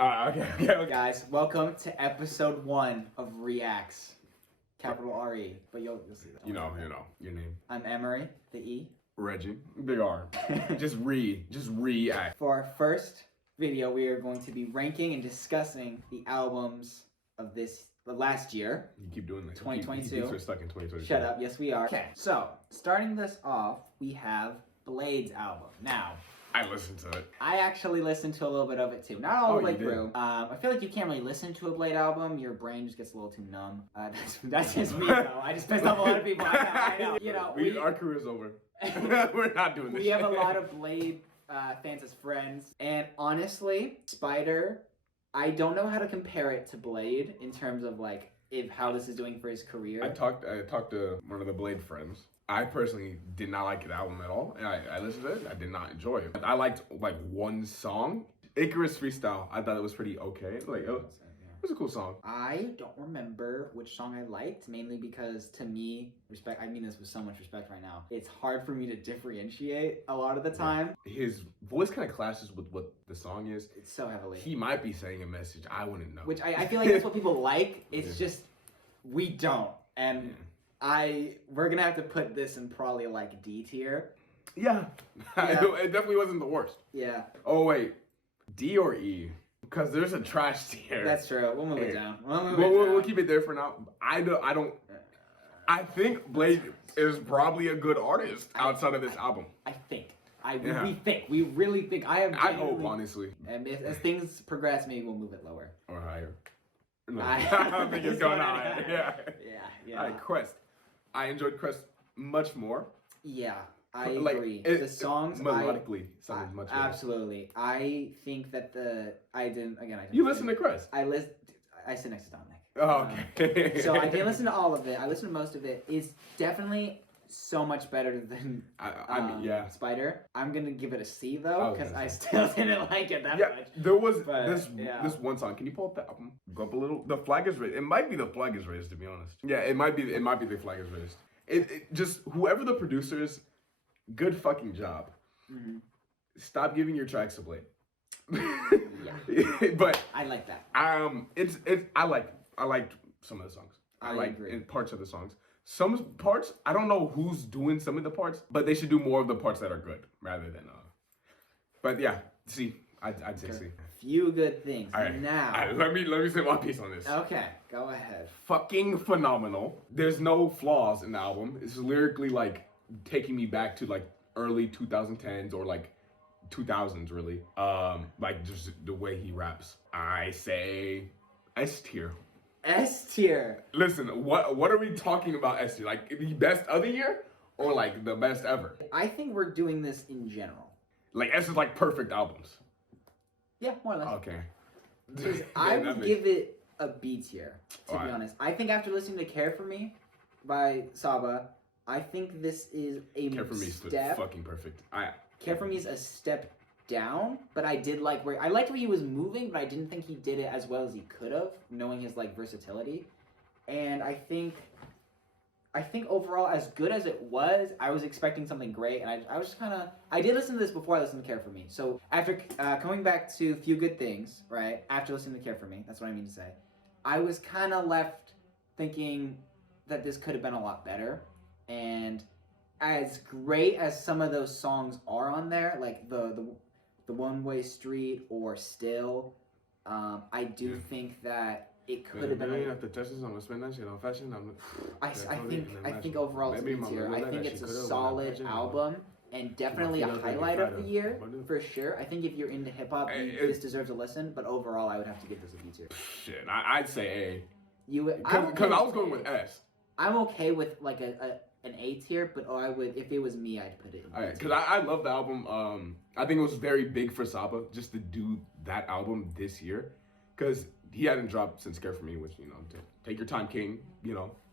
Okay. Guys, welcome to episode 1 of Reacts. Capital R-E, but you'll see that. You know, your name. I'm Emory, the E. Reggie, big R. just react. For our first video, we are going to be ranking and discussing the albums of the last year. You keep doing this. 2022. We're stuck in 2022. Shut up, yes we are. Okay, so, starting this off, we have Blade's album. Now, I listened to it. I actually listened to a little bit of it too. Not all the way you did? through. I feel like you can't really listen to a Blade album. Your brain just gets a little too numb. That's just me though. I just pissed off a lot of people. I know. You know, our career's over. We're not doing this. We have a lot of Blade fans as friends, and honestly, Spider, I don't know how to compare it to Blade in terms of like how this is doing for his career. I talked to one of the Blade friends. I personally did not like the album at all, and I listened to it. I did not enjoy it. I liked like one song, Icarus Freestyle. I thought it was pretty okay. Like it was a cool song. I don't remember which song I liked, mainly because to me, I mean this with so much respect right now, it's hard for me to differentiate a lot of the time. His voice kind of clashes with what the song is. It's so heavily. He might be saying a message. I wouldn't know. Which I feel like that's what people like. It's just, we don't. And we're gonna have to put this in probably like D tier. Yeah. It definitely wasn't the worst. Yeah. Oh wait, D or E? Because there's a trash tier. That's true. We'll move it down. We'll keep it there for now. I don't. I think Blade is probably a good artist outside of this album. We really think. I hope, honestly. And as things progress, maybe we'll move it lower or higher. No, I don't think it's going higher. Yeah. All right, Quest. I enjoyed Quest much more. Yeah, I agree. The songs melodically sounded much better. Absolutely. I think that I didn't. You listened to Quest? I sit next to Dominic. Oh, okay. So I didn't listen to all of it. I listened to most of it. It's definitely so much better than Spider. I'm gonna give it a C though, because I still didn't like it that much. There was this one song. Can you pull up the album? Go up a little. The Flag is Raised. It might be the Flag is Raised, to be honest. Yeah, it might be the Flag is Raised. It just, whoever the producers, good fucking job. Mm-hmm. Stop giving your tracks to Blade. But I like that. I liked some of the songs. I liked in parts of the songs. Some parts, I don't know who's doing some of the parts, but they should do more of the parts that are good rather than But yeah, C. I'd say C. Few good things. All right. Now, let me say my piece on this. Okay, go ahead. Fucking phenomenal. There's no flaws in the album. It's lyrically like taking me back to like early 2010s or like 2000s really. Like just the way he raps. I say S tier. S tier. Listen, what are we talking about S tier? Like the best of the year or like the best ever? I think we're doing this in general. Like S is like perfect albums. Yeah, more or less. Okay. I would give it a B tier, to be honest. I think after listening to Care For Me by Saba, I think this is a Care For Me is fucking perfect. Care For Me is a step down, but I liked where he was moving, but I didn't think he did it as well as he could have, knowing his like versatility. And I think overall, as good as it was, I was expecting something great, and I was just kind of, I did listen to this before I listened to Care For Me. So after coming back to Few Good Things, right, after listening to Care For Me, that's what I mean to say, I was kind of left thinking that this could have been a lot better. And as great as some of those songs are on there, like the One Way Street or Still, I do think that it could have been. I think overall it's B tier. I think it's a solid album and definitely a highlight of the year for sure. I think if you're into hip hop, this deserves a listen. But overall, I would have to give this a B tier. Shit, I'd say A. Because I was going with S. I'm okay with like an A tier, but I would, if it was me, I'd put it in. Alright, because I love the album. I think it was very big for Saba just to do that album this year, because he hadn't dropped since Care For Me, which, Take Your Time King,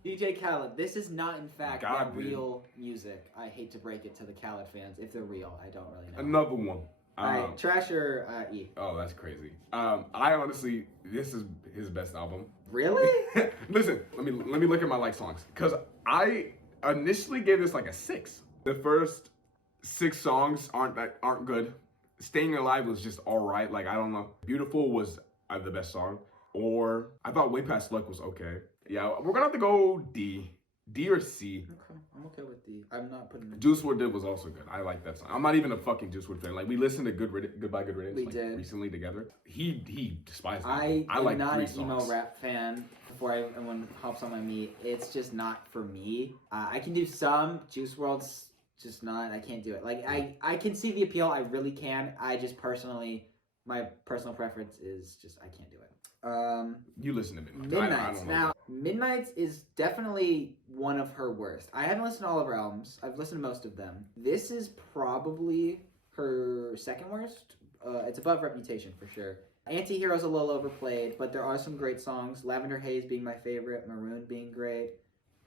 DJ Khaled, this is not in fact real music. I hate to break it to the Khaled fans. If they're real, I don't really know. Another one. Alright, trash or E? Oh, that's crazy. I honestly, this is his best album. Really? Listen, let me look at my songs, because I initially gave this like a 6. The first 6 songs aren't good. Staying Alive was just all right. Like, I don't know. Beautiful was the best song. Or I thought Way Past Luck was okay. Yeah, we're gonna have to go D. D or C. Okay, I'm okay with D. I'm not putting it. Juice WRLD did was also good. I like that song. I'm not even a fucking Juice WRLD fan. Like we listened to Goodbye Good Riddance recently together. He despised it. I like not 3 an songs. emo rap fan. Before everyone hops on my meat, it's just not for me. I can do some. Juice WRLD's just not. I can't do it. Like I can see the appeal. I really can. I just personally, my personal preference is just I can't do it. You listen to Midnights. Midnights. Now, Midnights is definitely one of her worst. I haven't listened to all of her albums. I've listened to most of them. This is probably her second worst. It's above Reputation for sure. Antihero's a little overplayed, but there are some great songs. Lavender Haze being my favorite, Maroon being great.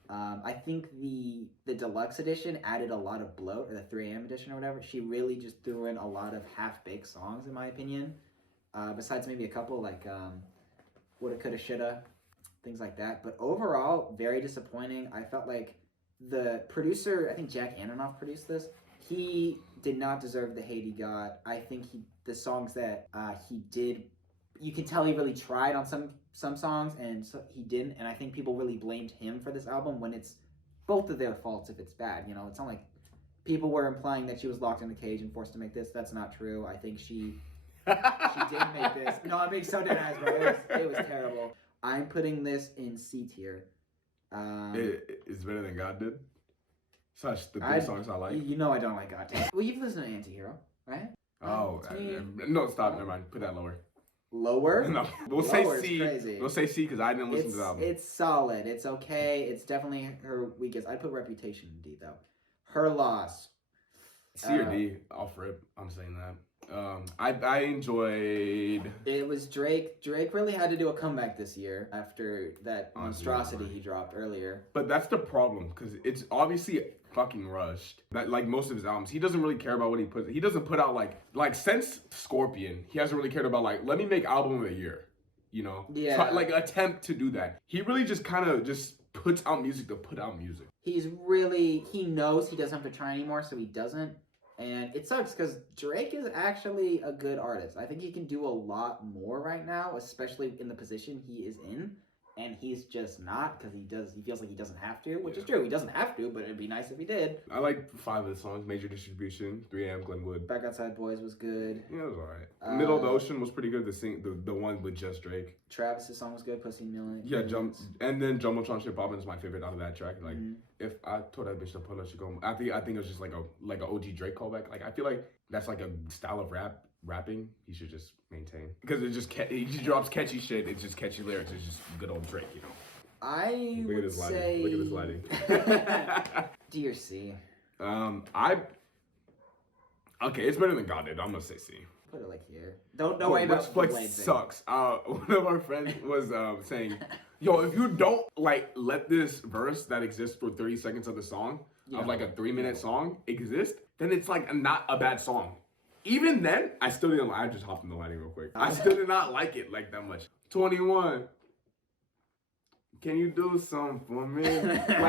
I think the deluxe edition added a lot of bloat, or the 3 AM edition or whatever. She really just threw in a lot of half-baked songs, in my opinion. Besides maybe a couple like Woulda, Coulda, Shoulda, things like that. But overall, very disappointing. I felt like the producer, I think Jack Antonoff produced this, he did not deserve the hate he got. I think the songs that he did, you can tell he really tried on some songs, and so he didn't. And I think people really blamed him for this album when it's both of their faults if it's bad. You know, it's not like people were implying that she was locked in a cage and forced to make this. That's not true. I think she did make this. No, I'm being so dead ass, bro. It was terrible. I'm putting this in C tier. It's better than God did. Such the 3 songs I like. You know I don't like God Damn. Well, you've listened to Antihero, right? Oh, no, stop. Never mind. Put that lower. Lower? No, we'll say C. Crazy. We'll say C because I didn't listen to the album. It's solid. It's okay. It's definitely her weakest. I'd put Reputation in D though. Her Loss. C or D. Off rip. I'm saying that. I enjoyed. It was Drake. Drake really had to do a comeback this year after that monstrosity he dropped earlier. But that's the problem because it's obviously fucking rushed. That like most of his albums, he doesn't really care about what he puts. He doesn't put out like since Scorpion, he hasn't really cared about like let me make album of the year. You know, like attempt to do that. He really just kind of just puts out music to put out music. He knows he doesn't have to try anymore, so he doesn't. And it sucks because Drake is actually a good artist. I think he can do a lot more right now, especially in the position he is in. And he's just not because he feels like he doesn't have to, which is true. He doesn't have to, but it'd be nice if he did. I like 5 of the songs. Major Distribution, 3 AM, Glenwood. Back Outside Boys was good. Yeah, it was alright. Middle of the Ocean was pretty good. The one with just Drake. Travis's song was good. Pussy Million. Yeah, and then Jumbotron Shit Bobbin is my favorite out of that track. Like, if I told that bitch to pull up, she go. I think it was just like a OG Drake callback. Like I feel like that's like a style of rapping. He should just maintain because it just he just drops catchy shit. It's just catchy lyrics. It's just good old Drake, you know. Look at his lighting. D or C? Okay, it's better than God did. I'm gonna say C. Put it like here. Don't worry about Flex sucks. One of our friends was saying, "Yo, if you don't like let this verse that exists for 30 seconds of the song, of like a 3-minute song exist, then it's like not a bad song." Even then, I still didn't. I just hopped in the lighting real quick. I still did not like it like that much. 21. Can you do something for me?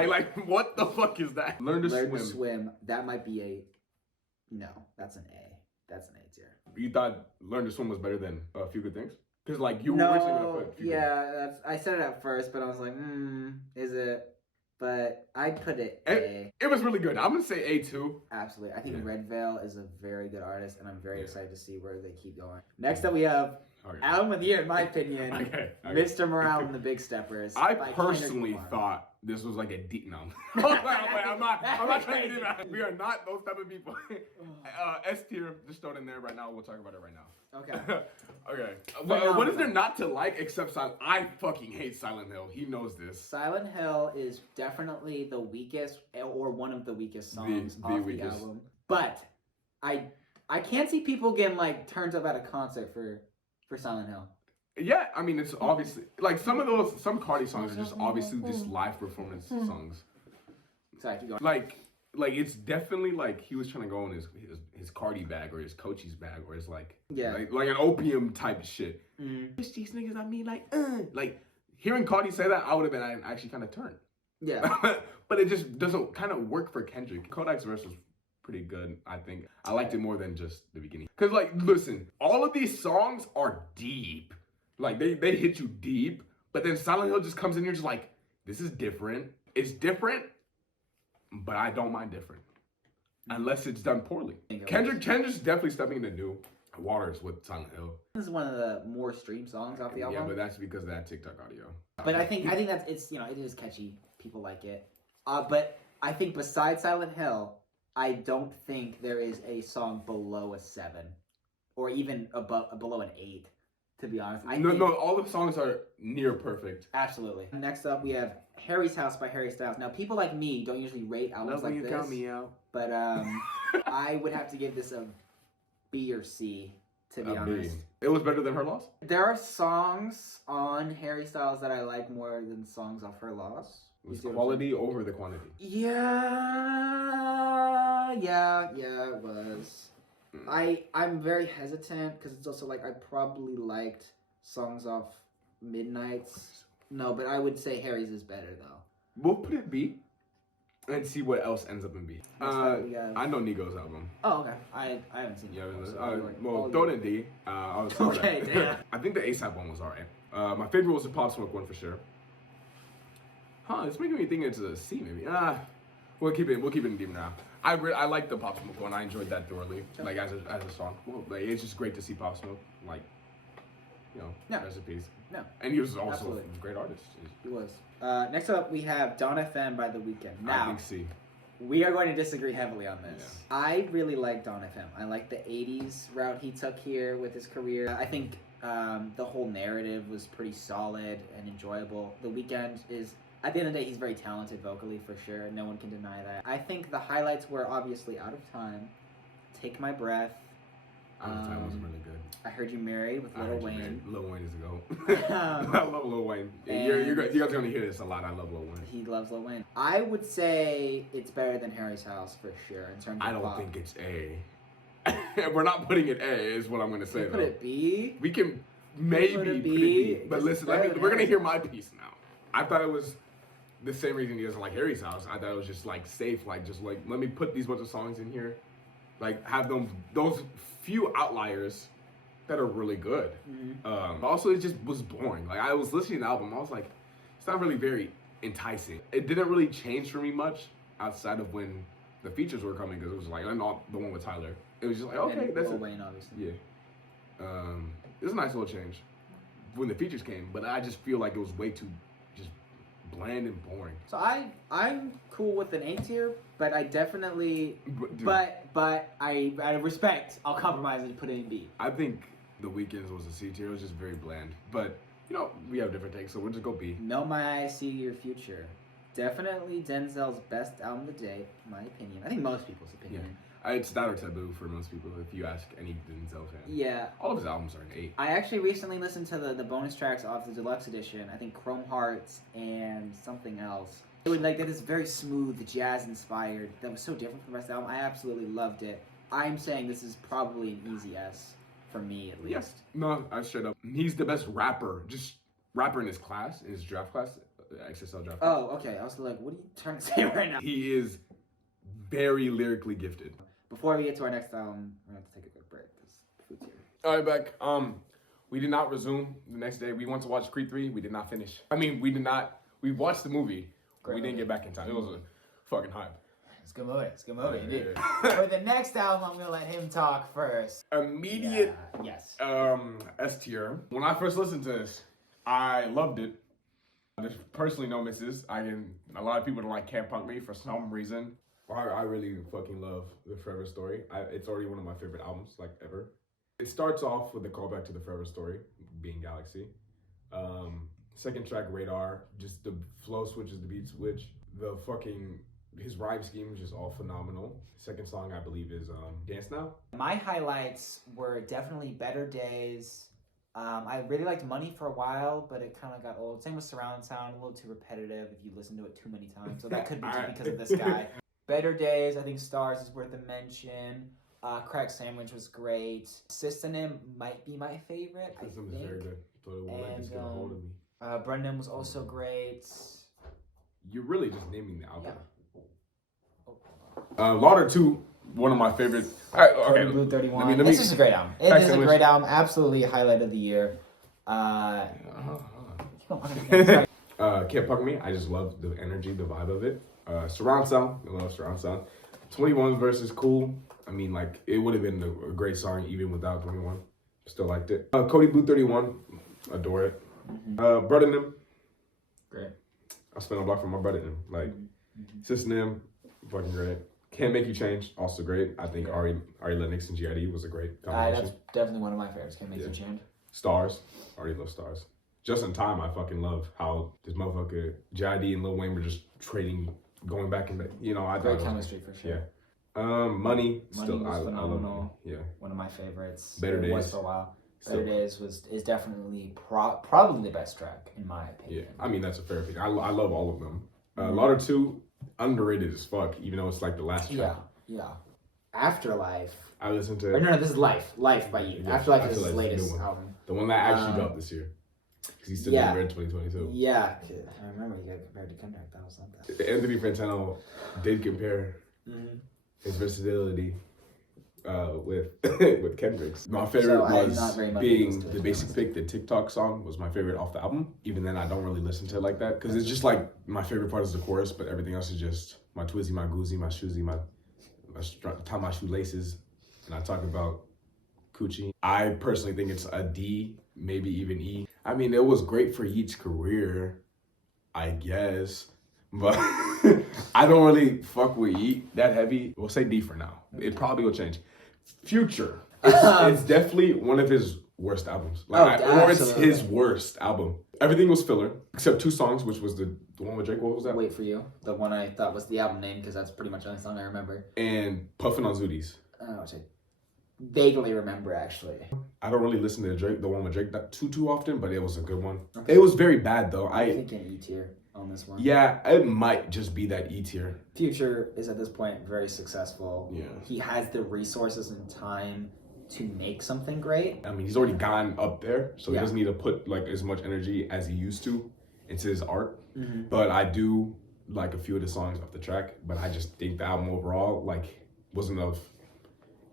like what the fuck is that? Learn to swim. That might be no. That's an A. That's an A tier. You thought Learn to Swim was better than A Few Good Things? Because like you were originally gonna put Few Good. I said it at first, but I was like, is it? But I'd put it A. It was really good. I'm gonna say A too. Absolutely. I think Red Veil is a very good artist, and I'm very excited to see where they keep going. Next up, we have album of the year, in my opinion, Mr. Morale and the Big Steppers. I personally thought this was like a deep. No, I'm not trying to do that. We are not those type of people. S tier, just throw it in there right now. We'll talk about it right now. Okay. Okay. What is there not to like except Silent? I fucking hate Silent Hill. He knows this. Silent Hill is definitely the weakest, or one of the weakest songs off the album. But I can't see people getting like turned up at a concert for Silent Hill. Yeah, I mean it's obviously like some Cardi songs are just obviously just live performance songs. Sorry, keep going. Like it's definitely like he was trying to go in his Cardi bag or his Coachie's bag or his like an opium type shit. Bitch, these niggas I mean like hearing Cardi say that I would have been actually kind of turned. Yeah. But it just doesn't kind of work for Kendrick. Kodak's verse was pretty good, I think. I liked it more than just the beginning. Cause like listen, all of these songs are deep. Like they hit you deep, but then Silent Hill just comes in here just like, this is different. It's different, but I don't mind different. Unless it's done poorly. Kendrick's definitely stepping into new waters with Silent Hill. This is one of the more streamed songs off the album. Yeah, but that's because of that TikTok audio. But I think that's it's it is catchy. People like it. But I think besides Silent Hill, I don't think there is a song below a 7, or even below an 8. To be honest, no, all the songs are near perfect. Absolutely. Next up, we have Harry's House by Harry Styles. Now, people like me don't usually rate albums like this. Love when you count me out. But I would have to give this a B or C. To be honest, it was better than Her Loss. There are songs on Harry Styles that I like more than songs off Her Loss. It was quality over the quantity. Yeah, it was. I'm very hesitant because it's also like I probably liked songs off Midnight's. No, but I would say Harry's is better though. We'll put it B and see what else ends up in B. I know Nigo's album. Oh, okay. I haven't seen it. Yeah, well, throw it in D. Okay, damn. I think the ASAP one was alright. My favorite was the Pop Smoke one for sure. It's making me think it's a C maybe. We'll keep it in D now. I like the Pop Smoke one. I enjoyed that thoroughly. Like as a song. Well, like it's just great to see Pop Smoke. Like, recipes. No. And he was also a great artist. He was. Next up, we have Dawn FM by The Weeknd. Now, I think C. We are going to disagree heavily on this. Yeah. I really like Dawn FM. I like the 80s route he took here with his career. I think the whole narrative was pretty solid and enjoyable. The Weeknd is, at the end of the day, he's very talented vocally for sure. No one can deny that. I think the highlights were obviously Out of Time, Take My Breath. Out of Time was really good. I Heard You Married with Lil Wayne. Lil Wayne is a goat. I love Lil Wayne. You guys are going to hear this a lot. I love Lil Wayne. He loves Lil Wayne. I would say it's better than Harry's House for sure in terms of I don't think it's A. We're not putting it A is what I'm going to say, though. Put it B? We can maybe put it B. But listen, we're going to hear my piece now. I thought it was the same reason he doesn't like Harry's House. I thought it was just like safe, like just like let me put these bunch of songs in here, like have those few outliers that are really good. Mm-hmm. Also, it just was boring. Like I was listening to the album, I was like, it's not really very enticing. It didn't really change for me much outside of when the features were coming because it was like I'm not the one with Tyler. It was just like okay, that's Lil Wayne, obviously. Yeah. It was a nice little change when the features came, but I just feel like it was way too just bland and boring. So I'm cool with an A tier, but I definitely but I out of respect, I'll compromise and put it in B. I think The Weeknd's was a C tier. It was just very bland. But we have different takes, so we'll just go B. No My Eyes See Your Future. Definitely Denzel's best album to date, in my opinion. I think most people's opinion. Yeah. It's that or taboo for most people if you ask any Denzel fan. Yeah. All of his albums are an 8. I actually recently listened to the bonus tracks off the deluxe edition. I think Chrome Hearts and something else. It was like that is very smooth, jazz inspired. That was so different from the rest of the album. I absolutely loved it. I'm saying this is probably an easy S for me at least. Yes. No, I straight up. He's the best rapper. Just rapper in his class, in his draft class, XSL draft class. Oh, okay. I was like, what are you trying to say right now? He is very lyrically gifted. Before we get to our next album, we're going to have to take a quick break because food's here. All right, back. We did not resume the next day. We went to watch Creed 3. We did not finish. I mean, we did not. We watched the movie. Great we movie. Didn't get back in time. It was a fucking hype. It's a good movie. It's a good movie. Yeah. For the next album, I'm going to let him talk first. Immediate yes. S tier. When I first listened to this, I loved it. There's personally no misses. A lot of people don't like Camp Punk Me for some reason. I really fucking love The Forever Story. It's already one of my favorite albums, like, ever. It starts off with a callback to The Forever Story, being Galaxy. Second track, Radar, just the flow switches, the beat switch. His rhyme scheme is just all phenomenal. Second song, I believe, is Dance Now. My highlights were definitely Better Days. I really liked Money for a while, but it kind of got old. Same with Surround Sound, a little too repetitive if you listen to it too many times. So that could be just because of this guy. Better Days, I think Stars is worth a mention. Crack Sandwich was great. Synonym might be my favorite. System is very good. Totally won't let this get a hold of me. Brendan was also great. You're really just naming the album. Yeah. Lauder 2, one of my favorites. All right, okay. Blue 31. This is a great album. It is a great album. Absolutely a highlight of the year. Can't Fuck Me. I just love the energy, the vibe of it. Surround sound. I love surround sound. 21's verse is cool. I mean, like, it would have been a great song even without 21. Still liked it. Cody Blue 31. Adore it. Brother Nim. Great. I spent a block for my brother Nim. Like, Sis Nim, fucking great. Can't Make You Change, also great. I think Ari Lennox and GID was a great combination. That's definitely one of my favorites. Can't Make You Change. Stars. Already love Stars. Just in Time, I fucking love how this motherfucker, GID and Lil Wayne were just trading, going back and back. You know, I thought. Great chemistry for sure. Yeah. Money still, was I love Money. Yeah. One of my favorites. Better Days. Was for a while. Better Days is definitely probably the best track in my opinion. Yeah, I mean that's a fair opinion. I love all of them. Lauder 2, underrated as fuck, even though it's like the last track. Yeah. Afterlife. I listened to. Or no, this is Life. Life by you. Yes, Afterlife is his latest album. The one that actually dropped this year. Because he's still in 2022. Yeah, I remember he got compared to Kendrick. That was something. Anthony Fantano did compare his versatility with Kendrick's. My favorite was being the Basic Pick, the TikTok song was my favorite off the album. Even then, I don't really listen to it like that because it's just like my favorite part is the chorus, but everything else is just my twizzy, my goozy, my shoesy, tie my shoelaces, and I talk about coochie. I personally think it's a D, maybe even E. I mean, it was great for Yeat's career, I guess, but I don't really fuck with Yeat that heavy. We'll say D for now. It probably will change. Future. It's definitely one of his worst albums. Or it's his worst album. Everything was filler, except 2 songs, which was the one with Drake. What was that? Wait For You. The one I thought was the album name, because that's pretty much the only song I remember. And Puffin' on Zooties. Which I vaguely remember, actually. I don't really listen to Drake, the one with Drake, that too often, but it was a good one. Okay. It was very bad, though. I'm thinking E tier on this one. Yeah, it might just be that E tier. Future is at this point very successful. Yeah. He has the resources and time to make something great. I mean, he's already gone up there, so he doesn't need to put like as much energy as he used to into his art. But I do like a few of the songs off the track, but I just think the album overall like wasn't enough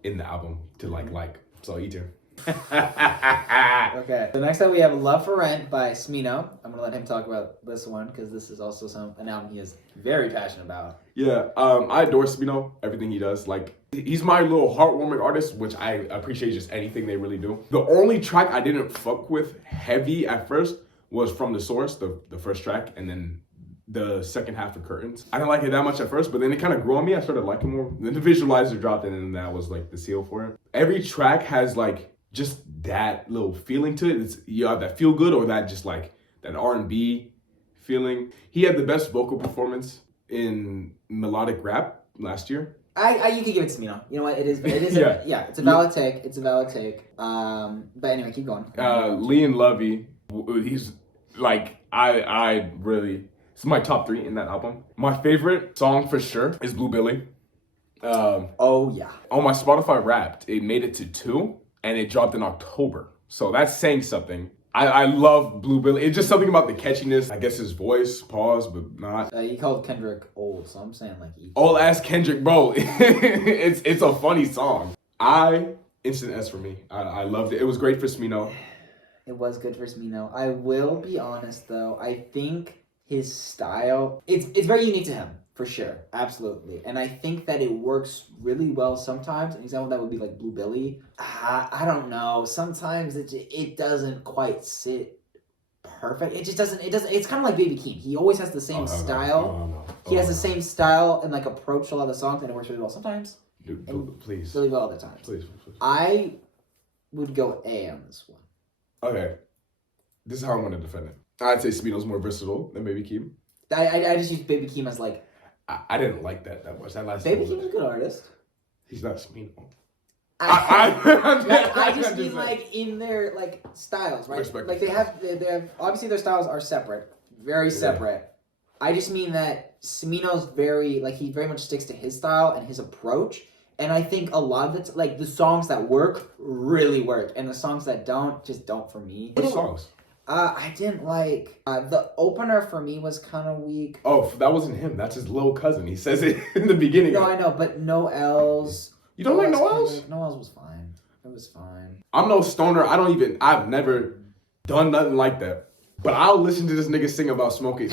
in the album to like. So E tier. Okay. So next up we have Love for Rent by Smino. I'm gonna let him talk about this one because this is also an album he is very passionate about. Yeah, I adore Smino, everything he does. Like, he's my little heartwarming artist, which I appreciate just anything they really do. The only track I didn't fuck with heavy at first was From the Source, the first track, and then the second half of Curtains. I didn't like it that much at first, but then it kind of grew on me. I started liking more. Then the visualizer dropped, and then that was like the seal for it. Every track has like just that little feeling to it. It's that feel good or that just like that R&B feeling. He had the best vocal performance in melodic rap last year. You could give it to Smino. You know what? It is it's a valid take. It's a valid take. But anyway, keep going. Leon Lovey, he's like I really, it's my top 3 in that album. My favorite song for sure is Blue Billy. Oh yeah. On my Spotify Wrapped, it made it to 2 and it dropped in October. So that's saying something. I love Blue Billy. It's just something about the catchiness. I guess his voice, pause, but not. He called Kendrick old, so I'm saying like old ass Kendrick, bro. it's a funny song. Instant S for me. I loved it. It was great for Smino. It was good for Smino. I will be honest though. I think his style, it's very unique to him. For sure, absolutely. And I think that it works really well sometimes. An example of that would be like Blue Billy. I don't know. Sometimes it doesn't quite sit perfect. It doesn't. It's kind of like Baby Keem. He always has the same style. No. He has the same style and like approach to a lot of the songs, and it works really well sometimes. Dude, please. Really well other times. Please. I would go A on this one. Okay. This is how I'm going to defend it. I'd say Smino's more versatile than Baby Keem. I just use Baby Keem as like... I didn't like that much. That last Baby Keem's a good artist. He's not Smino. I just mean like in their like styles, right? Like they have obviously their styles are separate, very separate. Yeah. I just mean that Smino's he very much sticks to his style and his approach, and I think a lot of it, like the songs that work really work, and the songs that don't just don't for me. Which songs? I didn't like the opener for me was kind of weak. Oh, that wasn't him. That's his little cousin. He says it in the beginning. No, I know, but Noel's. You don't like Noel's? Noel's was fine. It was fine. I'm no stoner. I've never done nothing like that. But I'll listen to this nigga sing about smoking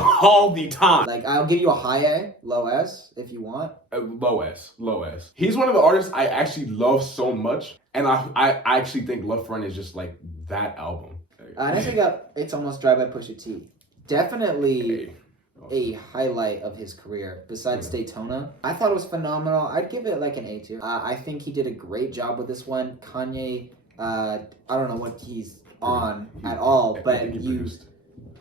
all the time. Like, I'll give you a high A, low S, if you want. Low S. He's one of the artists I actually love so much, and I actually think Love Friend is just like that album. Next we got It's Almost Dry by Pusha T. Definitely a highlight of his career, besides Daytona. I thought it was phenomenal. I'd give it like an A tier. I think he did a great job with this one. Kanye, I don't know what he's on at all, but you.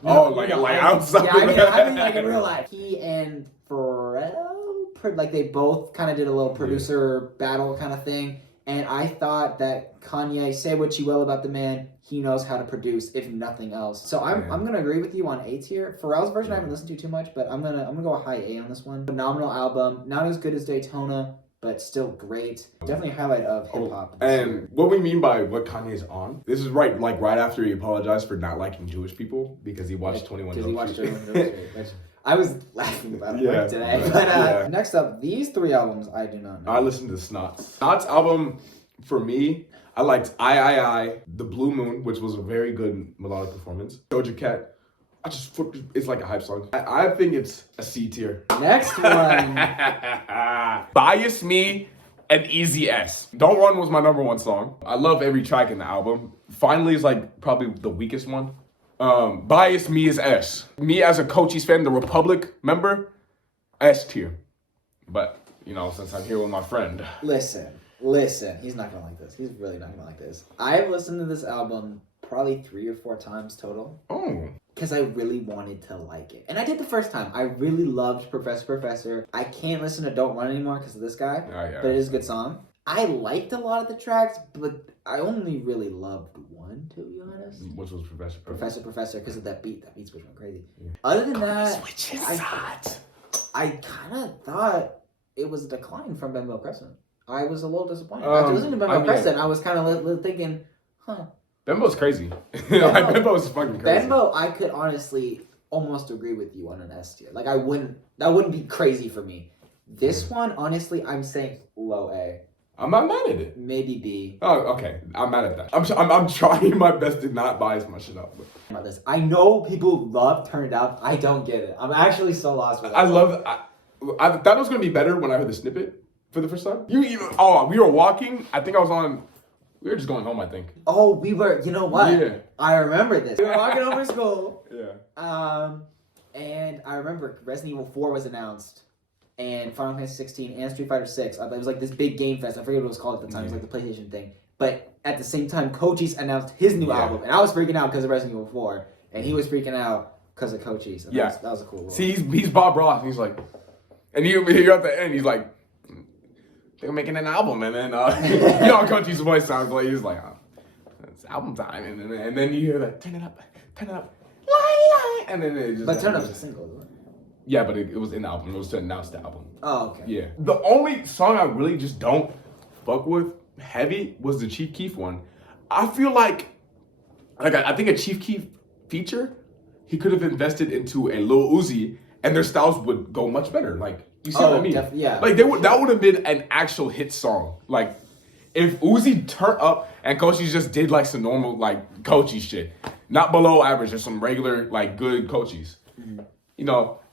Like outside. Yeah, I mean like in real life. He and Pharrell, like they both kind of did a little producer battle kind of thing, and I thought that Kanye, say what you will about the man, he knows how to produce, if nothing else. So I'm gonna agree with you on A tier. Pharrell's version I haven't listened to too much, but I'm gonna go a high A on this one. Phenomenal album, not as good as Daytona, but still great. Definitely a highlight of hip hop. And what we mean by what Kanye's on, this is right after he apologized for not liking Jewish people because he watched 21 Jump Street. I was laughing about it today. But next up, these three albums I do not know. I listened to Snots. Snots album, for me, I liked I, The Blue Moon, which was a very good melodic performance. Doja Cat. It's like a hype song. I think it's a C tier. Next one. Bias Me and Easy S. Don't Run was my number one song. I love every track in the album. Finally is like probably the weakest one. Bias Me is S. Me as a Cochise fan, the Republic member, S tier. But, since I'm here with my friend. Listen. He's not gonna like this. He's really not gonna like this. I've listened to this album probably 3 or 4 times total. Oh. Because I really wanted to like it. And I did the first time. I really loved Professor. I can't listen to Don't Run anymore because of this guy. Oh, yeah. But it is a good song. I liked a lot of the tracks, but I only really loved one, to be honest. Which was Professor, because of that beat. That beat switch went crazy. Yeah. Other than that, I kind of thought it was a decline from Benbow Crescent. I was a little disappointed. After listening to Benbow Crescent, I was kind of thinking, Benbow's crazy. Benbow's fucking crazy. Benbow, I could honestly almost agree with you on an S tier. Like, that wouldn't be crazy for me. This one, honestly, I'm saying low A. I'm not mad at it. Maybe B. Oh, okay. I'm mad at that. I'm trying my best to not bias my shit up. About this, I know people love Turned Up. I don't get it. I'm actually so lost with it. I thought it was gonna be better when I heard the snippet for the first time. We were walking. I think we were just going home, I think. Oh, we were. You know what? Yeah. I remember this. We were walking over to school. Yeah. And I remember Resident Evil 4 was announced, and Final Fantasy 16 and Street Fighter 6. It was like this big game fest. I forget what it was called at the time. It was like the PlayStation thing. But at the same time, Cochise announced his new album, and I was freaking out because of Resident Evil 4, and he was freaking out because of Cochise. And that was a cool role. See, he's Bob Ross, and he's like, and you're at the end, he's like, they're making an album, and then Cochise's voice sounds like he's like, it's album time, and then you hear that turn it up, lie, and then it just. But Turn Up's a single, isn't it? Yeah, but it was in the album. It was to announce the album. Oh, okay. Yeah. The only song I really just don't fuck with heavy was the Chief Keef one. I feel like I think a Chief Keef feature, he could have invested into a Lil Uzi, and their styles would go much better. Like, you see what I mean? Yeah. Like that would have been an actual hit song. Like, if Uzi turned up and Cochise just did like some normal like Cochise shit, not below average, just some regular like good Cochise. Mm-hmm.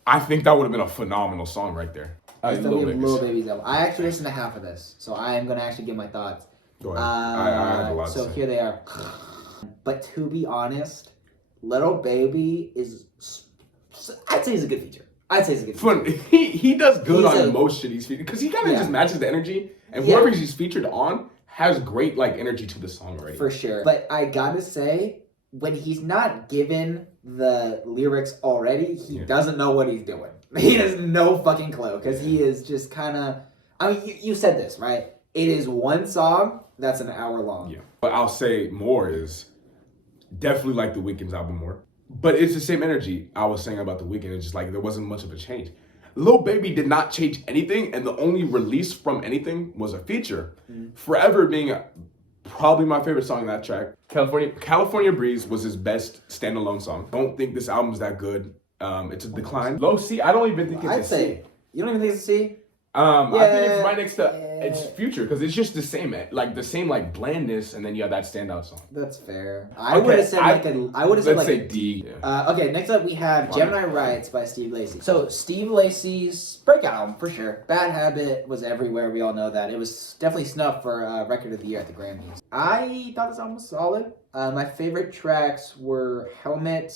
I think that would have been a phenomenal song right there. Lil Baby's album. I actually listened to half of this, so I am gonna actually give my thoughts. Go ahead. I have a lot to say. Here they are. But to be honest, Lil Baby I'd say he's a good feature. Fun. He does good on most shit he's featured because he kind of just matches the energy, and whoever he's featured on has great like energy to the song already. For sure. But I gotta say, when he's not given the lyrics already, he doesn't know what he's doing. He has no fucking clue because he is just kind of. I mean, you said this, right? It is one song that's an hour long. Yeah. But I'll say more is definitely like The Weeknd's album more. But it's the same energy I was saying about The Weeknd. It's just like there wasn't much of a change. Lil Baby did not change anything, and the only release from anything was a feature. Mm-hmm. Forever being probably my favorite song on that track. California Breeze was his best standalone song. Don't think this album's that good. It's a decline. Low C, I don't even think it's a C. You don't even think it's a C? I think it's right next to It's Future because it's just the same, like blandness, and then you have that standout song. That's fair. I would have said let's say D. Yeah. Okay, next up we have Gemini Riots by Steve Lacy. So Steve Lacy's breakout album for sure. Bad Habit was everywhere. We all know that. It was definitely snubbed for Record of the Year at the Grammys. I thought this album was solid. My favorite tracks were Helmet,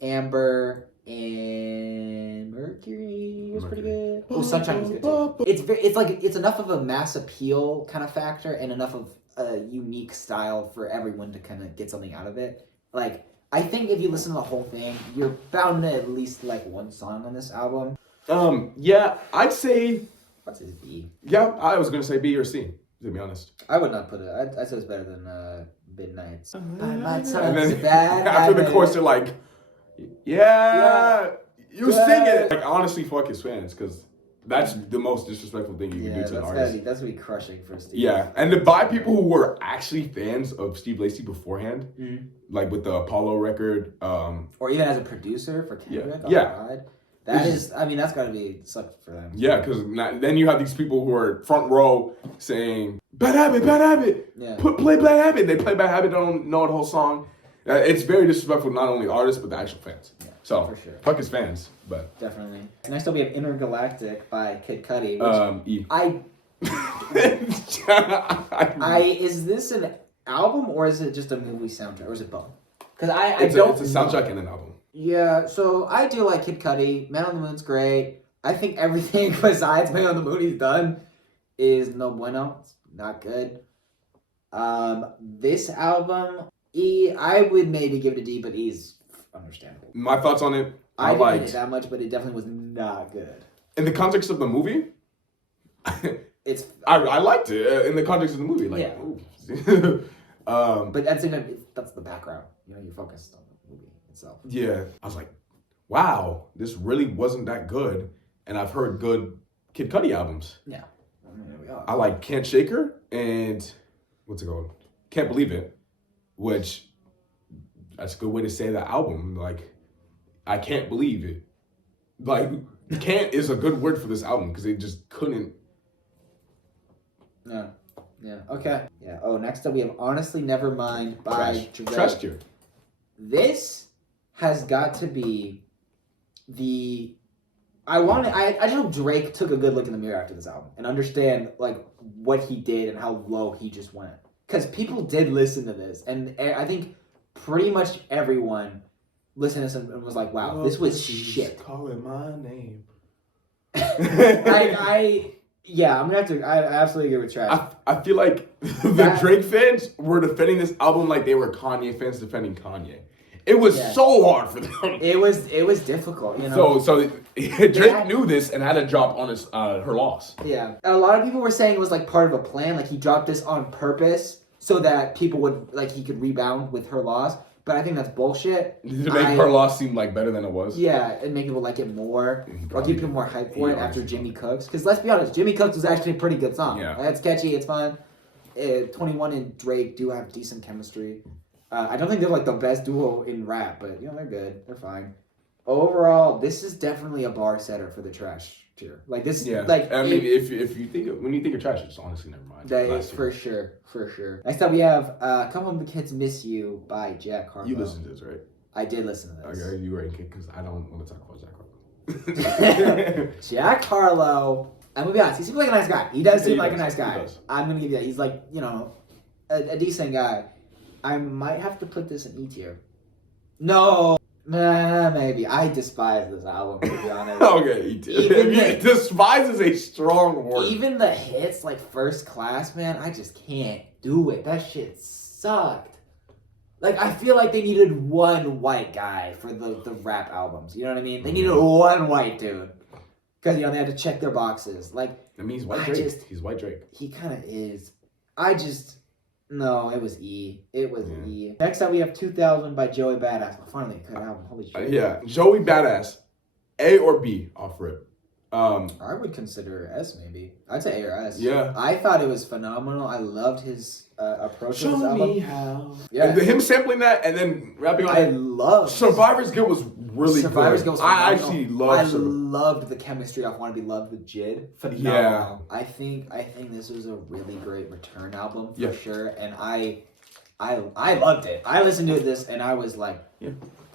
Amber, and Mercury was pretty good. Oh, Sunshine was good too. It's enough of a mass appeal kind of factor and enough of a unique style for everyone to kind of get something out of it. Like, I think if you listen to the whole thing, you're bound to at least like one song on this album. Yeah, I'd say. What's his B? Yeah, I was gonna say B or C. To be honest, I would not put it. I'd say it's better than Midnight's. And then after the chorus, they're like. Yeah, you sing it. Like, honestly, fuck his fans, because that's the most disrespectful thing you can do to an artist. That's gonna be crushing for Steve. Yeah, and to buy people who were actually fans of Steve Lacy beforehand, like with the Apollo record, or even as a producer for Kendrick. Yeah. That's gotta be suck for them. Yeah, because then you have these people who are front row saying Bad Habit, Bad Habit. Yeah. Play Bad Habit. They play Bad Habit. Don't know the whole song. It's very disrespectful, not only the artists, but the actual fans. Yeah, so, for sure. Fuck his fans, but... Definitely. Next up, we have Intergalactic by Kid Cudi. Which is this an album, or is it just a movie soundtrack, or is it both? Because it's a soundtrack and an album. Yeah, so I do like Kid Cudi. Man on the Moon's great. I think everything besides Man on the Moon he's done is no bueno. It's not good. This album... E, I would maybe give it a D, but E's understandable. My thoughts on it, I didn't like it that much, but it definitely was not good. In the context of the movie, it's I liked it. In the context of the movie, like, yeah. But that's the background. You know, you're focused on the movie itself. Yeah, I was like, wow, this really wasn't that good. And I've heard good Kid Cudi albums. Yeah, I like Can't Shake Her and what's it called? Can't Believe It. Which, that's a good way to say the album. Like, I can't believe it. Like, can't is a good word for this album because they just couldn't. Yeah. Okay. Yeah. Oh, next up we have Honestly Nevermind by Drake. Trash tier. This has got to be the. I just hope Drake took a good look in the mirror after this album and understand like what he did and how low he just went. Because people did listen to this, and I think pretty much everyone listened to this and was like, wow, this was shit. Calling my name. I absolutely agree with Trash. I feel like the Drake fans were defending this album like they were Kanye fans defending Kanye. It was so hard for them. It was difficult, you know. So Drake knew this and had to drop on his Her Loss. Yeah, a lot of people were saying it was like part of a plan, like he dropped this on purpose so that people would he could rebound with Her Loss. But I think that's bullshit. To make Her Loss seem like better than it was. Yeah, and make people like it more, or give people more hype for it after Jimmy Cooks. Because let's be honest, Jimmy Cooks was actually a pretty good song. Yeah, it's catchy, it's fun. 21 and Drake do have decent chemistry. I don't think they're like the best duo in rap, but you know they're good. They're fine. Overall, this is definitely a bar setter for the Trash tier. Like this, like I mean, if you think when you think of Trash, it's honestly Nevermind. That is for sure. Next up, we have "Come Home the Kids Miss You" by Jack Harlow. You listened to this, right? I did listen to this. Okay, you were in because I don't want to talk about Jack Harlow. Jack Harlow. I'm gonna be honest. He seems like a nice guy. He does seem like a nice guy. I'm gonna give you that. He's like a decent guy. I might have to put this in E tier. No, maybe. I despise this album, to be honest. Okay, E tier. Despise is a strong word. Even the hits, like First Class, man, I just can't do it. That shit sucked. Like, I feel like they needed one white guy for the rap albums. You know what I mean? They needed one white dude. Because, they had to check their boxes. Like, I mean, he's White Drake. He's White Drake. He kind of is. No, it was E. It was E. Next up, we have 2000 by Joey Badass. Well, finally, a good album. Holy shit. Yeah, Joey Badass. A or B off rip. I would consider S maybe. I'd say A or S. Yeah. I thought it was phenomenal. I loved his approach to this album. Show me how. Yeah. And him sampling that and then rapping on it. I love Survivor's Guild was really Survivor's good. Guild was I phenomenal. actually I love loved the chemistry of "Want to Be Loved" with Jid. Phenomenal. I think this was a really great return album for sure, and I loved it. I listened to this and I was like,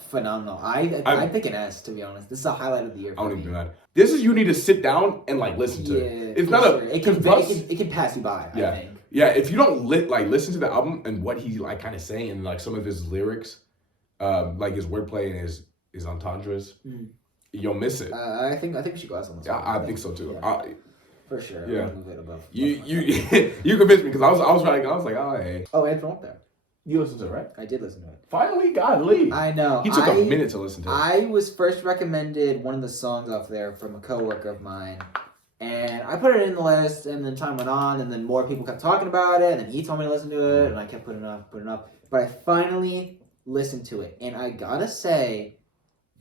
phenomenal. I pick an S, to be honest. This is a highlight of the year for me. I don't even do that. This is you need to sit down and like listen to it. It's not sure. It can pass you by. I think. Yeah, if you don't listen to the album and what he's like kind of saying and like some of his lyrics, like his wordplay and his entendres, you'll miss it. I think we should go out on this. Yeah, I think so too. Yeah. For sure. Yeah. Move it above. You convinced me because I was like, oh hey. Oh, it's up there. You listened to it, right? I did listen to it. Finally, godly. I know. He took a minute to listen to it. I was first recommended one of the songs off there from a coworker of mine. And I put it in the list, and then time went on, and then more people kept talking about it, and then he told me to listen to it, and I kept putting it up. But I finally listened to it, and I gotta say,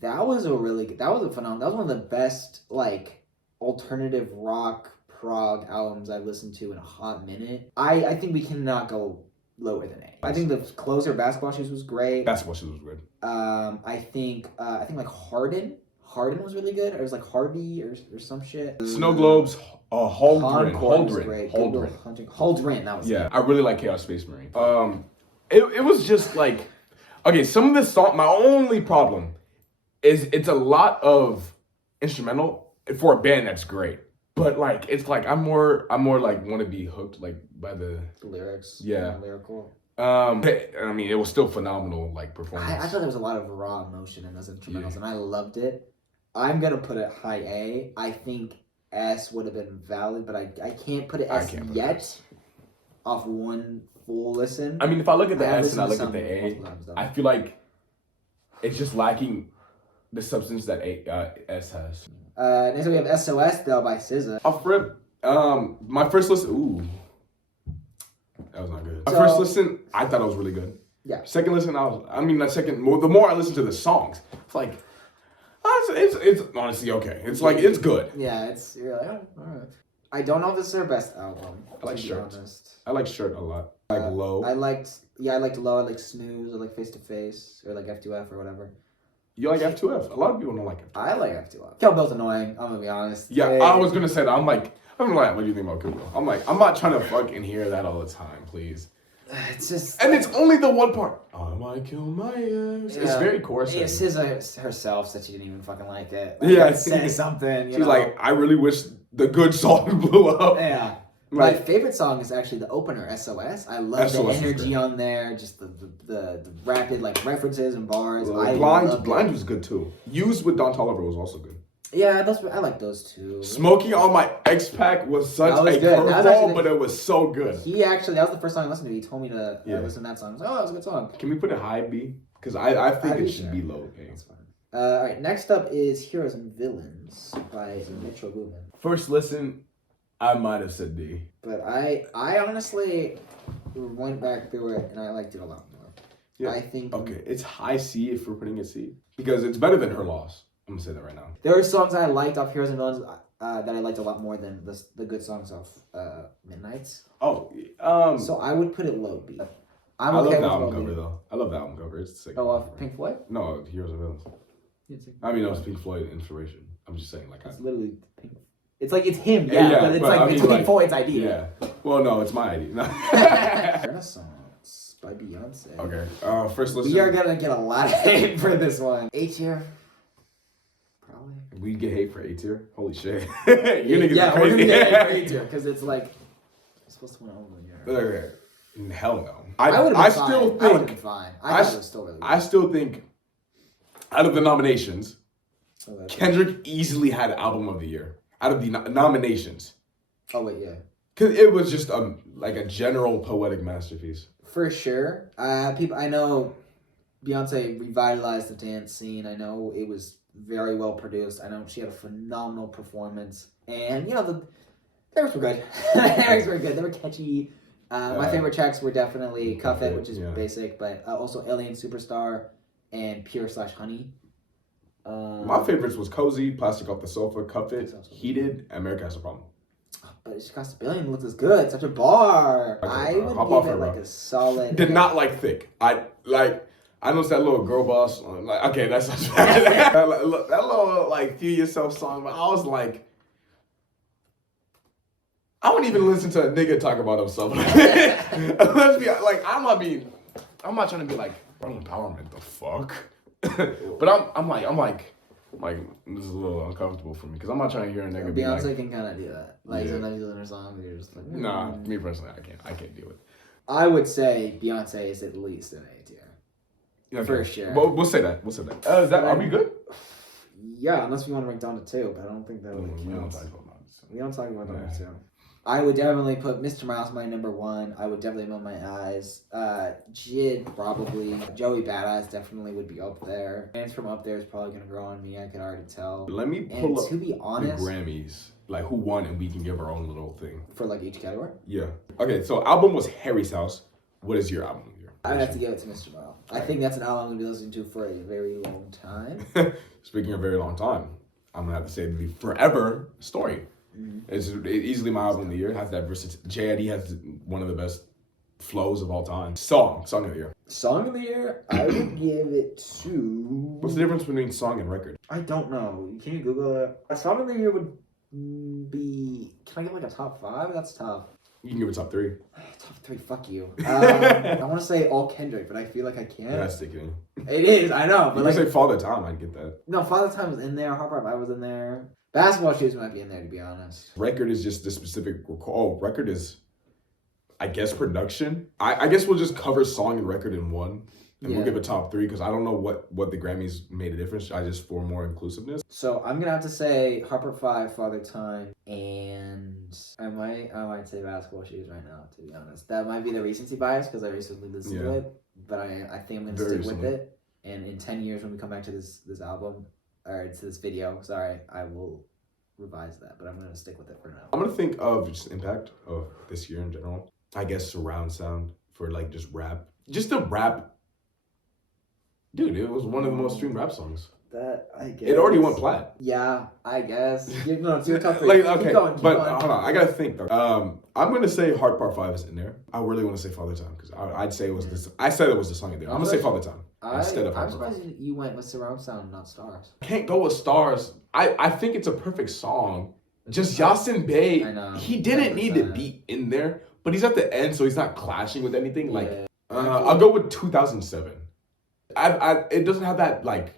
that was a phenomenal, that was one of the best, like, alternative rock prog albums I've listened to in a hot minute. I think we cannot go lower than A. I think the closer, Basketball Shoes, was great. Basketball Shoes was good. I think like Harden was really good. Or it was like Harvey or some shit. Snow Globes, Holdren, that was I really like Chaos Space Marine. It was just like, okay, some of this song, my only problem is it's a lot of instrumental for a band that's great. But like it's like I'm more like want to be hooked like by the lyrics. Yeah. Lyrical. I mean, it was still phenomenal like performance. I thought there was a lot of raw emotion in those instrumentals, and I loved it. I'm gonna put it high A. I think S would have been valid, but I can't put it S yet. Off one full listen. I mean, if I look at the S and I look at the A, I feel like it's just lacking the substance that S has. Next we have SOS though by SZA. Off rip, my first listen, that was not good. My first listen, I thought it was really good. Yeah. Second listen, the more I listen to the songs, it's like, it's honestly okay. It's like, it's good. Yeah, you're like, oh, all right. I don't know if this is their best album. I like Shirt. I like Shirt a lot. I like Low. I liked Low. I like Snooze. I like Face to Face or like F2F or whatever. You like F2F? A lot of people don't like F2F. I like F2F. Kill Bill's annoying. I'm gonna be honest. Yeah, I was gonna say that. I'm like, what do you think about Kill Bill? I'm like, I'm not trying to fucking hear that all the time, please. It's just, and it's only the one part. I might kill my ex. Yeah. It's very coarse. Yeah, SZA herself said she didn't even fucking like it. Say something. She's like, I really wish the good song blew up. Yeah. My favorite song is actually the opener, SOS. I love the energy on there, just the rapid like references and bars. Blind was good too. Used with Don Toliver was also good. Yeah, I like those two. Smoking on My X-Pac was such a curveball, but it was so good. That was the first song I listened to. He told me to listen to that song. I was like, oh, that was a good song. Can we put it high B? Because I think it should be low A. That's fine. All right, next up is Heroes and Villains by Metro Boomin. First listen, I might have said D. But I honestly went back through it and I liked it a lot more. Yeah. I think... Okay, it's high C if we're putting it C. Because it's better than Her Loss. I'm going to say that right now. There are songs I liked off Heroes and Villains that I liked a lot more than the good songs off Midnights. Oh. So I would put it low B. I love the album cover, though. I love the album cover. It's sick. Oh, off Pink Floyd? No, Heroes and Villains. I mean, it was Pink Floyd inspiration. I'm just saying, like... It's literally Pink Floyd. It's like, it's him, but it's Pink Floyd's idea. Yeah. Well, no, it's my idea. Renaissance by Beyonce. Okay. First listen. We are going to get a lot of hate for this one. A tier. Probably. We get hate for A tier? Holy shit. You niggas are crazy. We're going to get hate for A tier because it's like, it's supposed to win over here. Hell no. I still think. I would have been fine. I thought it was still really good. I still think, out of the nominations, Kendrick easily had Album of the Year. Out of the nominations. Oh, wait, yeah. Because it was just like a general poetic masterpiece. For sure. I know Beyonce revitalized the dance scene. I know it was very well produced. I know she had a phenomenal performance. And, the lyrics were good. They were catchy. My favorite tracks were definitely Cuff It, which is basic, but also Alien Superstar and Pure/Honey. My favorites was Cozy, Plastic Off the Sofa, Cuff It, Heated, and America Has a Problem. But It's Cost a Billion looks as good. Such a bar. I would give it like a solid... Did not like Thick. I I noticed that little girl boss. Like, okay, that's that little like Feel Yourself song. But I was like, I wouldn't even listen to a nigga talk about himself. Let's be like, I'm not trying to be like empowerment. The fuck. But I'm like, this is a little uncomfortable for me because I'm not trying to hear a nigga be like. Beyonce can kind of do that. Like sometimes you listen to her song and you're just like. Nah, me personally, I can't deal with it. I would say Beyonce is at least an A tier. Okay. For sure. Well, we'll say that. Are we good? Yeah, unless we want to rank down to 2, but I don't think that would count. We don't talk about number 2. I would definitely put Mr. Mouse my number 1. I would definitely Open My Eyes. Jid probably. Joey Badass definitely would be up there. Fans from Up There is probably gonna grow on me. I can already tell. Let me pull up to be honest, the Grammys, like who won, and we can give our own little thing for like each category. Yeah. Okay. So album was Harry's House. What is your album here? I'd have to give it to Mr. Mo. I think that's an album I'm gonna be listening to for a very long time. Speaking of very long time, I'm gonna have to say the Forever Story. Mm-hmm. It's easily my album of the year. It has that versatility. J.I.D. has one of the best flows of all time. Song of the year. Song of the year, I would give it to. What's the difference between song and record? I don't know. Can you Google it? A song of the year would be. Can I get like a top 5? That's tough. You can give it top 3. Top 3, fuck you. I want to say all Kendrick, but I feel like I can't. Yeah, that's sticking. It is, I know. But you can say Father Time, I'd get that. No, Father Time was in there. Harper I was in there. Basketball Shoes might be in there, to be honest. Record is just the specific. Oh, record is, I guess, production. I guess we'll just cover song and record in one. And we'll give it top 3 because I don't know what the Grammys made a difference. I just for more inclusiveness. So I'm gonna have to say Harper 5, Father Time, and I might say Basketball Shoes right now. To be honest, that might be the recency bias because I recently listened to it, but I think I'm gonna stick with it. And in 10 years when we come back to this album or to this video, I will revise that. But I'm gonna stick with it for now. I'm gonna think of just impact of this year in general. I guess surround sound for like just rap, just the rap. Dude, it was one of the most streamed rap songs. That, I guess. It already went plat. Yeah, I guess. No, it's your top 3. Like, okay, keep going. Hold on, I gotta think though. I'm gonna say Heart Part 5 is in there. I really want to say Father Time because I'd say it was this. I said it was the song in there. I'm gonna say Father Time instead of Heart Part 5. I'm surprised you went with surround sound, not stars. Can't go with stars. I think it's a perfect song. Just Yasin Bey, he didn't 100%. Need to be in there, but he's at the end, so he's not clashing with anything. Like, I'll go with 2007. It doesn't have that like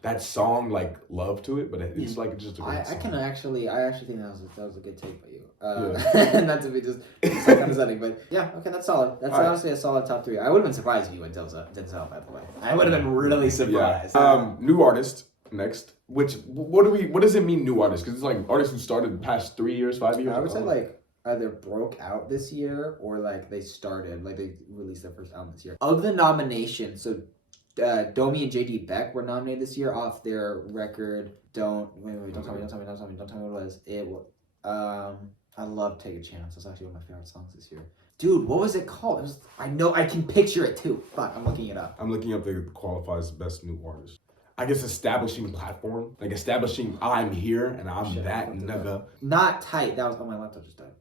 that song like love to it, but it's like just a great song. I actually think that was a good take by you. Not to be just so condescending, but yeah, okay, that's solid. That's honestly a solid top 3. I would have been surprised if you went Denzel, by the way. I would have been really surprised. Yeah. New artist next. Which what does it mean new artist? Because it's like artists who started the past 3 years, 5 years. I would say like either broke out this year or like they started, like they released their first album this year. Of the nominations, so Domi and JD Beck were nominated this year off their record. Don't tell me what it was. It was I love Take a Chance. That's actually one of my favorite songs this year. Dude, what was it called? I know I can picture it too. Fuck, I'm looking it up. I'm looking up the qualifies best new artist. I guess establishing platform, like establishing I'm here and I'm that nigga. Not Tight. That was my laptop just died.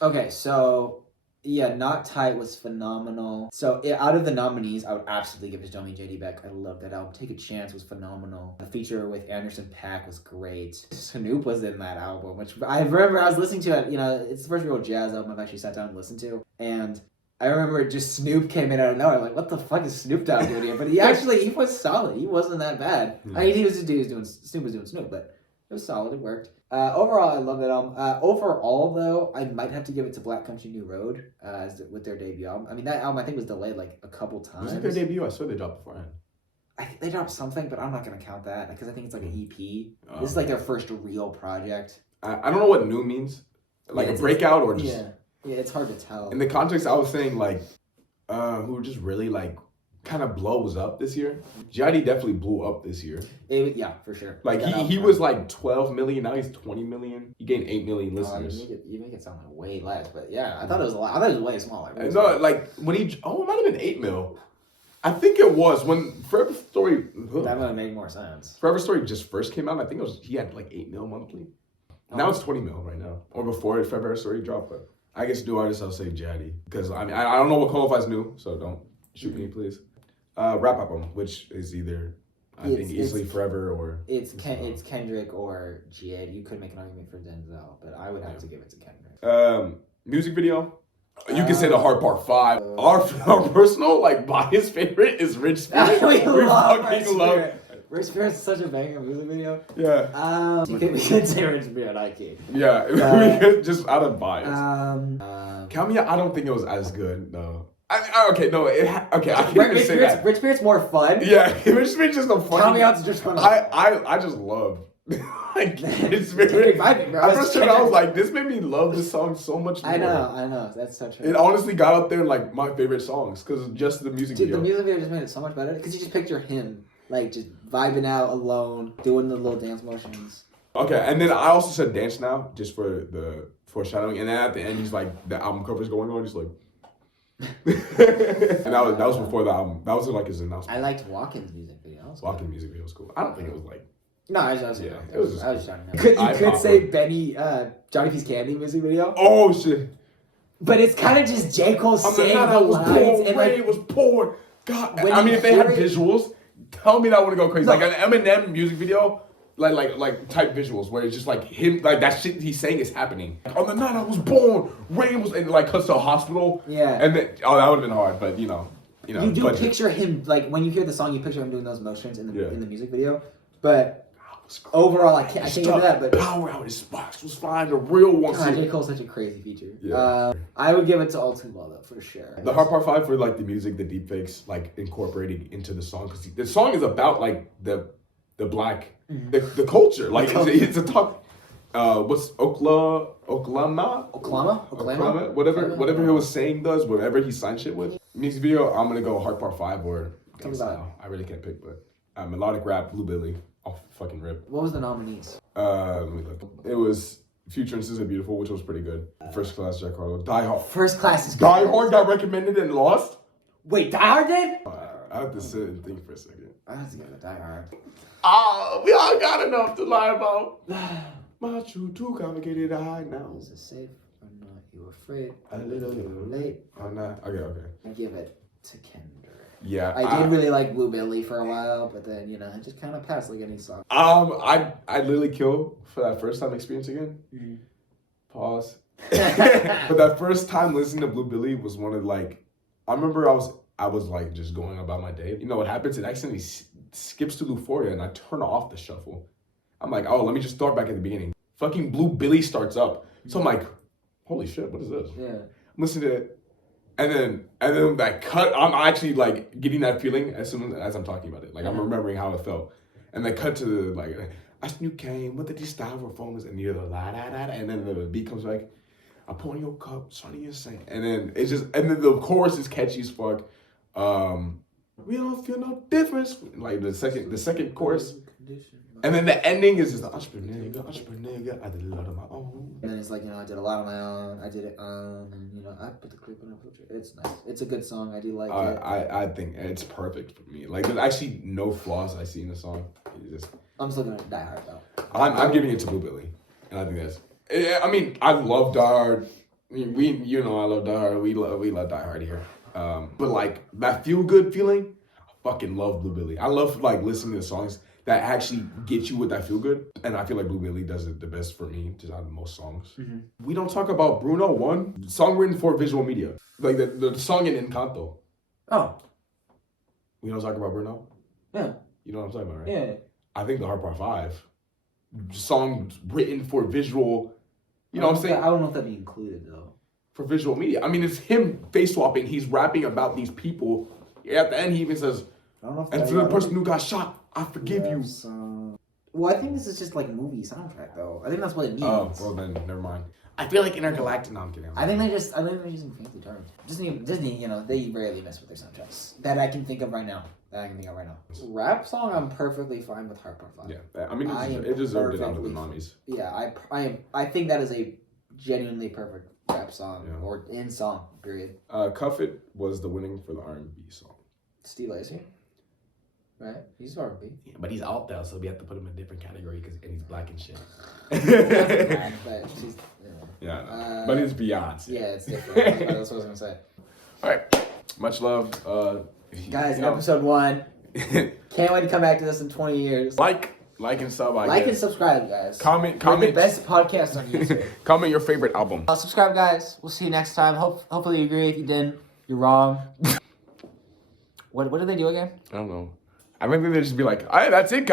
Okay, so yeah, Not Tight was phenomenal. So out of the nominees, I would absolutely give it to Domi and JD Beck. I love that album. Take a Chance was phenomenal. The feature with Anderson .Paak was great. Snoop was in that album, which I remember I was listening to it. You know, it's the first real jazz album I've actually sat down and listened to, and I remember just Snoop came in out of nowhere. I'm like, what the fuck is Snoop Dogg doing here? But he was solid. He wasn't that bad. Yeah. I mean, Snoop was doing Snoop, but it was solid. It worked. Overall, I love that album. Overall, though, I might have to give it to Black Country New Road with their debut album. I mean, that album I think was delayed like a couple times. Was it their debut? I swear they dropped beforehand. I think they dropped something, but I'm not gonna count that because I think it's like an EP. This is like their first real project. I don't know what new means. Like a breakout or just. Yeah, it's hard to tell. In the context, I was saying like, who just really like kind of blows up this year. J.I.D. definitely blew up this year. Yeah, for sure. Like he was like 12 million, now he's 20 million. He gained 8 million listeners. You make it sound like way less, but yeah, I thought it was a lot. I thought it was way smaller. No, like when it might have been 8 mil. I think it was when Forever Story. That would have made more sense. Forever Story just first came out. I think he had like 8 mil monthly. Now it's 20 mil right now, or before Forever Story dropped. But I guess new artists, I'll say J.I.D. because I mean I don't know what qualifies new, so don't shoot me, please. Rap album, which is either I think easily Forever or it's Kendrick or G.A. You could make an argument for Denzel, but I would have to give it to Kendrick. Music video. You can say the Hard Part 5. Our personal like biased favorite is Rich Spirit. We fucking love Rich Spirit's such a banger music video. Yeah. We could say Rich Spirit, I can't. Yeah, we could just out of bias. Count Me Out, I don't think it was as good though. Okay, no, I can't even say that. Rich Spirit's more fun. Yeah, Rich Spirit's just a funny. Count Me Out's just fun. I just love. Like Rich Spirit. At first I was like, this made me love this song so much more. I know, that's so true. It honestly got up there in like my favorite songs because just the music video. The music video just made it so much better because you just picture him like just vibing out alone, doing the little dance motions. Okay, and then I also said Dance Now just for the foreshadowing, and then at the end he's like the album cover's going on, he's like. And that was before the album. That was like his announcement. I liked Walken's music video. Walken's music video was cool. I don't think it was like. No, I was yeah, it was just cool. You could say Benny, Johnny P's Candy music video. Oh shit! But it's kind of just J. Cole saying the lines born, and like was poured. God, I mean, if they had visuals, tell me that wouldn't go crazy. No. Like an Eminem music video. Like type visuals where it's just like him, like that shit he's saying is happening. On the night I was born, rain was, and like cuts to a hospital. Yeah. And then, that would have been hard, but you know. You do picture him, like when you hear the song, you picture him doing those motions in the music video. But overall, I can't give that. But power out his box was flying the real one. God, J. Cole's such a crazy feature. Yeah. I would give it to All Too Well though, for sure. The Hard Part 5 for like the music, the deepfakes, like incorporated into the song because the song is about like the black. The culture, like it's a talk. What's Oklahoma, whatever he was saying does, whatever he signed shit with. Music video, I'm gonna go Hard Part 5 or Dance Now. I really can't pick, but melodic rap, Blue Billy, off fucking rip. What was the nominees? Let me look. It was Future and SZA Beautiful, which was pretty good. First Class, Jack Harlow, Die Hard. First Class is good. Die Hard got recommended and lost. Wait, Die Hard did? I have to sit and think for a second. I have to give it Die Hard. We all got enough to lie about. My true too complicated. I now. Is it safe or not? You afraid? A little late. I'm not. Okay. I give it to Kendrick. Yeah. I did really like Blue Billy for a while, but then it just kind of passed like any song. I literally kill for that first time experience again. Mm-hmm. Pause. But that first time listening to Blue Billy was one of like, I remember I was like just going about my day. You know what happens? It accidentally skips to Euphoria and I turn off the shuffle. I'm like, oh, let me just start back at the beginning. Fucking Blue Billy starts up. So I'm like, holy shit, what is this? Yeah. I'm listening to it. And then that cut, I'm actually like getting that feeling as soon as I'm talking about it. Like I'm remembering how it felt. And then cut to the like, I knew came, what did these styrofoams? And you're the la da da da. And then the beat comes back. I pour in your cup, Sonny is saying. And then the chorus is catchy as fuck. We don't feel no difference. Like the second chorus. And then the ending is just the entrepreneur, I did a lot of my own. And then it's like, I did a lot on my own. I did it, I put the clip on it. It's nice. It's a good song. I do like it. I think it's perfect for me. Like, there's actually no flaws I see in the song. I'm still gonna Die Hard though. I'm giving it to Blue Billy. And I think that's, I mean, I love Die Hard. I mean, I love Die Hard. We love Die Hard here. But like, that feel-good feeling, I fucking love Blue Billy. I love like listening to songs that actually get you with that feel good. And I feel like Blue Billy does it the best for me, just out of most songs. Mm-hmm. We don't talk about Bruno One, song written for visual media. Like the song in Encanto. Oh. We don't talk about Bruno? Yeah. You know what I'm talking about, right? Yeah. I think the Hard Part 5, song written for visual, you know what I'm saying? I don't know if that'd be included though. For visual media. I mean, it's him face swapping. He's rapping about these people. At the end, he even says, and for the person who got shot, I forgive you. Well, I think this is just like movie soundtrack though. I think that's what it means. Oh, well then, never mind. I feel like Intergalactic. No, I'm kidding. I think they're using fancy terms. Disney, they rarely mess with their soundtracks. That I can think of right now. Rap song, I'm perfectly fine with Hard Part 5. Yeah, I mean, it deserved it under the nominees. Yeah, I think that is a genuinely perfect rap song or in song, period. Cuff It was the winning for the R&B song. Steve Lacy. Right? He's R&B. Yeah, but he's out there, so we have to put him in a different category and he's black and shit. But she's, but it's Beyonce. Yeah, it's different. That's what I was going to say. All right. Much love. Guys, you know, episode 1. Can't wait to come back to this in 20 years. like and sub. Like and subscribe, guys. Comment. We're the best podcast on YouTube. Comment your favorite album. Subscribe, guys. We'll see you next time. Hopefully you agree. If you didn't, you're wrong. What did they do again? I don't know. I think they just be like, all right, that's it, guys.